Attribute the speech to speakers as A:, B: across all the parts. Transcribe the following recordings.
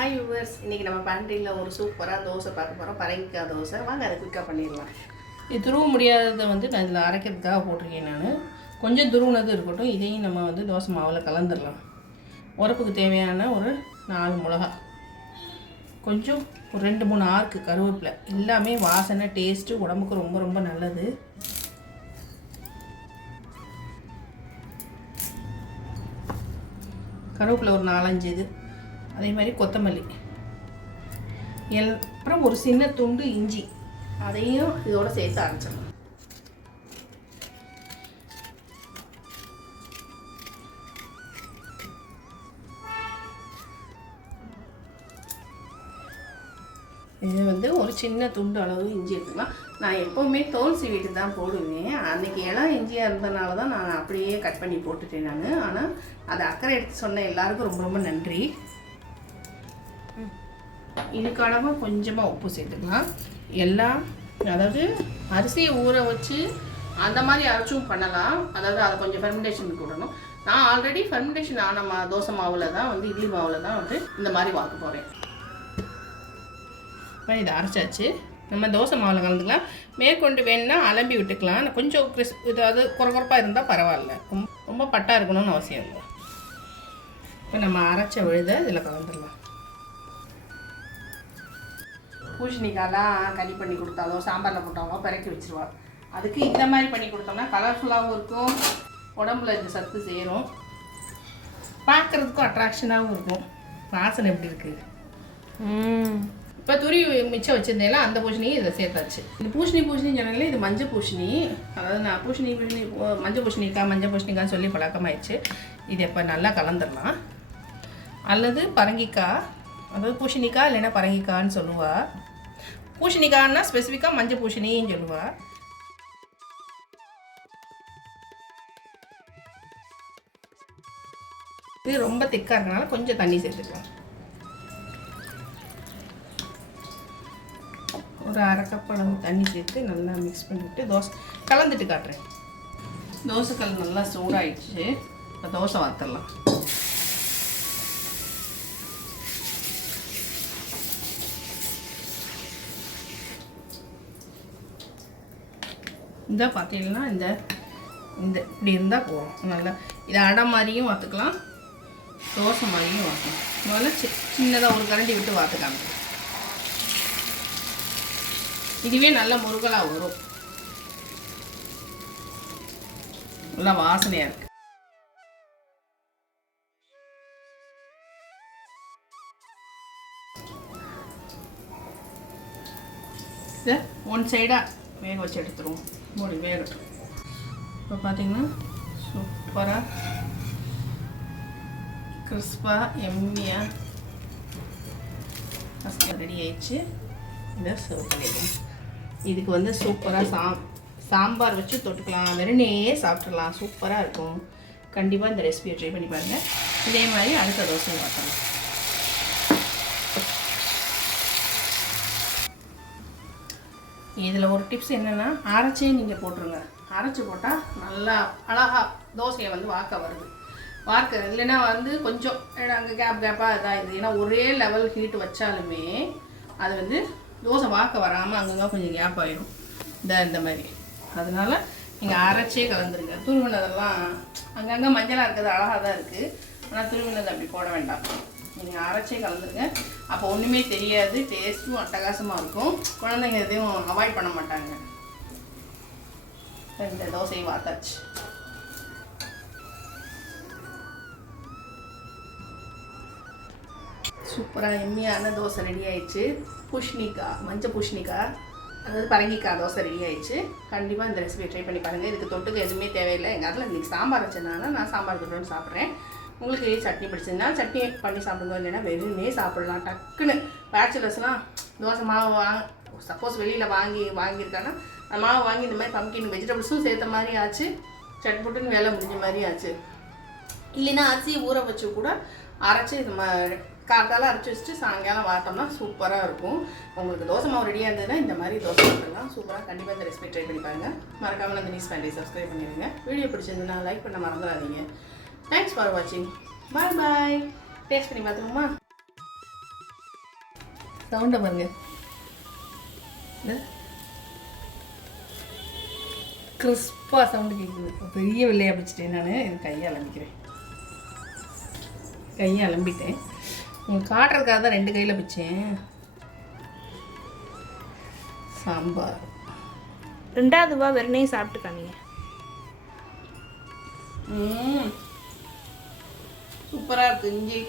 A: Hi viewers இன்றைக்கி நம்ம பேண்ட்ரியில் ஒரு சூப்பராக தோசை பார்க்க போகிறோம் பரங்கிக்காய் தோசை. வாங்க அதை குயிக்காக பண்ணிடலாம்.
B: இது துருவ முடியாததை வந்து நான் இதில் அரைக்கிறதுக்காக போட்டிருக்கேன் நான். கொஞ்சம் துருவுனது இருக்கட்டும். இதையும் நம்ம வந்து தோசை மாவில் கலந்துடலாம். உரப்புக்கு தேவையான ஒரு நாலு மிளகா. கொஞ்சம் ஒரு ரெண்டு மூணு ஆர்க்கு கருவேப்பிலை. எல்லாமே வாசனை டேஸ்ட்டு உடம்புக்கு ரொம்ப ரொம்ப நல்லது. கருவேப்பிலை ஒரு நாலஞ்சு இது. அதே மாதிரி கொத்தமல்லி. எல் அப்புறம் ஒரு சின்ன துண்டு இஞ்சி.
A: அதையும் இதோட சேர்த்து அரைச்சிடலாம்
B: இது வந்து ஒரு சின்ன துண்டு அளவு இஞ்சி எடுத்துக்கலாம்
A: நான் எப்போவுமே தோல் சீவிட்டு தான் போடுவேன். அன்றைக்கி இளம் இஞ்சியாக இருந்தனால தான் நான் அப்படியே கட் பண்ணி போட்டுட்டேன் நான். ஆனால் அதை அக்கறை எடுத்து சொன்ன எல்லாருக்கும் ரொம்ப ரொம்ப நன்றி.
B: இதுக்கு அளவாக கொஞ்சமாக உப்பு சேர்த்துக்கலாம். எல்லாம் அதாவது அரிசியை ஊற வச்சு
A: அந்த மாதிரி அரைச்சும் பண்ணலாம். அதாவது அதை கொஞ்சம் ஃபெர்மெண்டேஷனுக்கு விடணும். நான் ஆல்ரெடி ஃபெர்மெண்டேஷன் ஆன மா தோசை மாவில் தான் வந்து இட்லி மாவில் தான் வந்து இந்த மாதிரி வாக்க போகிறேன்
B: இப்போ இதை அரைச்சாச்சு. நம்ம தோசை மாவில் கலந்துக்கலாம். மேற்கொண்டு வேணும்னா அலம்பி விட்டுக்கலாம். கொஞ்சம் கிறிஸ் இதாவது குறகுறப்பாக இருந்தால் பரவாயில்ல. ரொம்ப ரொம்ப பட்டா இருக்கணும்னு அவசியம் இல்லை. இப்போ நம்ம அரைச்ச விழுத இதில் கலந்துடலாம்.
A: பூசணிக்காய்லாம் களி பண்ணி கொடுத்தாலோ சாம்பாரில் போட்டாலோ பிறக்கி வச்சிருவா. அதுக்கு இந்த மாதிரி பண்ணி கொடுத்தோம்னா கலர்ஃபுல்லாகவும் இருக்கும். உடம்புல இந்த சத்து சேரும்.
B: பார்க்குறதுக்கும் அட்ராக்ஷனாகவும் இருக்கும். வாசனை எப்படி இருக்குது இப்போ துரி மிச்சம் வச்சுருந்தேல அந்த பூசணியும் இதை சேர்த்தாச்சு.
A: இது பூசணி பூசணி சொன்னாலே இது மஞ்சள் பூசணி. அதாவது நான் பூசணி பூசணி மஞ்சள் பூசணிக்காய் மஞ்சள் பூசணிக்காய் சொல்லி பழக்கமாயிடுச்சு.
B: இது இப்போ நல்லா கலந்துடலாம். அல்லது பரங்கிக்காய் அதாவது பூஷணிக்காய் இல்லைன்னா பரங்கிக்காய்ன்னு சொல்லுவா. பூஷணிக்காய்னா ஸ்பெசிஃபிக்காக மஞ்சள் பூஷணின்னு சொல்லுவா. இது ரொம்ப திக்காக இருக்கனால கொஞ்சம் தண்ணி சேர்த்துக்கலாம். ஒரு அரை கப் அளவு தண்ணி சேர்த்து நல்லா மிக்ஸ் பண்ணிவிட்டு தோசை கலந்துட்டு காட்டுறேன்.
A: தோசைக்கல் நல்லா சூடாயிடுச்சு.
B: இப்போ தோசை வார்த்தரலாம் இந்த பார்த்தீங்கன்னா இந்த இந்த இப்படி இருந்தால் போதும். நல்லா. இதை அடை மாதிரியும் வாத்துக்கலாம். தோசை மாதிரியும் வாத்தலாம் முதல்ல சி சின்னதாக ஒரு கரண்டி விட்டு வாத்துக்காங்க இதுவே நல்ல முருகலாக வரும். நல்லா வாசனையாக இருக்குது இதை ஒன் சைடாக வேக வச்சு எடுத்துருவோம். மூடி வேகட்டும் இப்போ பார்த்தீங்கன்னா சூப்பராக கிறிஸ்பாக எம்மியாக ஃபஸ்ட்டு ரெடி ஆயிடுச்சு. இதை சர்வ் பண்ணிடுவோம் இதுக்கு வந்து சூப்பராக சாம் சாம்பார் வச்சு தொட்டுக்கலாம். வெறுனே சாப்பிட்றலாம் சூப்பராக இருக்கும். கண்டிப்பாக இந்த ரெசிபியை ட்ரை பண்ணி பாருங்கள் இதே மாதிரி அடுத்த தோசை பார்க்கலாம் இதில் ஒரு டிப்ஸ் என்னென்னா அரைச்சே நீங்கள் போட்டுருங்க. அரைச்சி போட்டால் நல்லா அழகா தோசையை வந்து வாக்க வருது. வார்க்க இல்லைன்னா வந்து கொஞ்சம் அங்கே கேப் கேப்பாக இதாகிடுது ஏன்னா ஒரே லெவல் ஹீட் வச்சாலுமே அது வந்து தோசை வாக்க வராமல் அங்கங்கே கொஞ்சம் கேப் ஆகிடும் இந்த இந்த மாதிரி. அதனால நீங்கள் அரைச்சே கலந்துருங்க. துருவினதெல்லாம் அங்கங்கே மஞ்சளாக இருக்கிறது அழகாக தான் இருக்குது ஆனால் துருவினது அப்படி போட வேண்டாம். நீங்கள் அரைச்சே கலந்துருங்க. அப்போ ஒன்றுமே தெரியாது டேஸ்ட்டும் அட்டகாசமாக இருக்கும். குழந்தைங்க எதையும் அவாய்ட் பண்ண மாட்டாங்க. இந்த தோசை வாத்தாச்சு. சூப்பராக எம்மியான தோசை ரெடி ஆயிடுச்சு. பூஷ்ணிக்காய் மஞ்சள் பூஷ்ணிக்காய் அதாவது பரங்கிக்காய் தோசை ரெடி ஆயிடுச்சு. கண்டிப்பாக இந்த ரெசிபியை ட்ரை பண்ணி பாருங்கள் இதுக்கு தொட்டுக்க எதுவுமே தேவையில்லை. எங்கள் அதில் இன்றைக்கி சாம்பார் வச்சதுனால நான் சாம்பார் தொட்டுன்னு சாப்பிட்றேன். உங்களுக்கு சட்னி பிடிச்சிருந்தா சட்னி பண்ணி சாப்பிடுங்க இல்லைன்னா வெறுமே சாப்பிடலாம். டக்குன்னு பேச்சுலர்ஸ்லாம் தோசை மாவு வாங்க சப்போஸ் வெளியில் வாங்கி வாங்கியிருக்காங்கன்னா அந்த மாவு வாங்கி இந்த மாதிரி பம்கின் வெஜிடபிள்ஸும் சேர்த்த மாதிரி ஆச்சு. சட்புட்டுன்னு வேலை முடிஞ்ச மாதிரி ஆச்சு. இல்லைன்னா அரிசி ஊற வச்சு கூட அரைச்சி நம்ம காத்தால அரைச்சி வச்சுட்டு சாயங்காலம் வாட்டோம்னா சூப்பராக இருக்கும். உங்களுக்கு தோசை மாவு ரெடியாக இருந்ததுன்னா இந்த மாதிரி தோசை போட்டுடலாம் சூப்பராக கண்டிப்பாக இந்த ரெசிபி ட்ரை பண்ணி பாருங்கள் மறக்காமல் அந்த நியூஸ் பேண்டை சப்ஸ்கிரைப் பண்ணிடுங்க. வீடியோ பிடிச்சிருந்ததுன்னா லைக் பண்ண மறந்துடாதீங்க. தேங்க்ஸ் ஃபார் வாட்சிங் பாய் பாய் டேஸ்ட் பண்ணி பார்த்துக்கோமா சவுண்டை பாருங்க. கிறிஸ்பாக சவுண்டு கேட்குது பெரிய வெள்ளையாக பிடிச்சிட்டேன் நான். இது கையை அலம்பிக்கிறேன். கையை அலம்பிட்டேன். உங்களுக்கு காட்டுறதுக்காக தான் ரெண்டு கையில் பிச்சேன் சாம்பார்.
C: ரெண்டாவது வா வெறுனையும் சாப்பிட்டுக்கானீங்க
B: ம். சூப்பராக இருக்குது இஞ்சி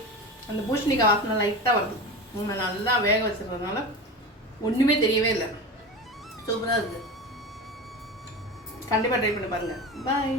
B: அந்த பூஷணிக்காய் வாசனை லைட்டாக வருது. உங்களை நல்லா வேக வச்சிருக்கிறதுனால ஒன்றுமே தெரியவே இல்லை. சூப்பராக இருக்குது கண்டிப்பாக ட்ரை பண்ணி பாருங்கள் பாய்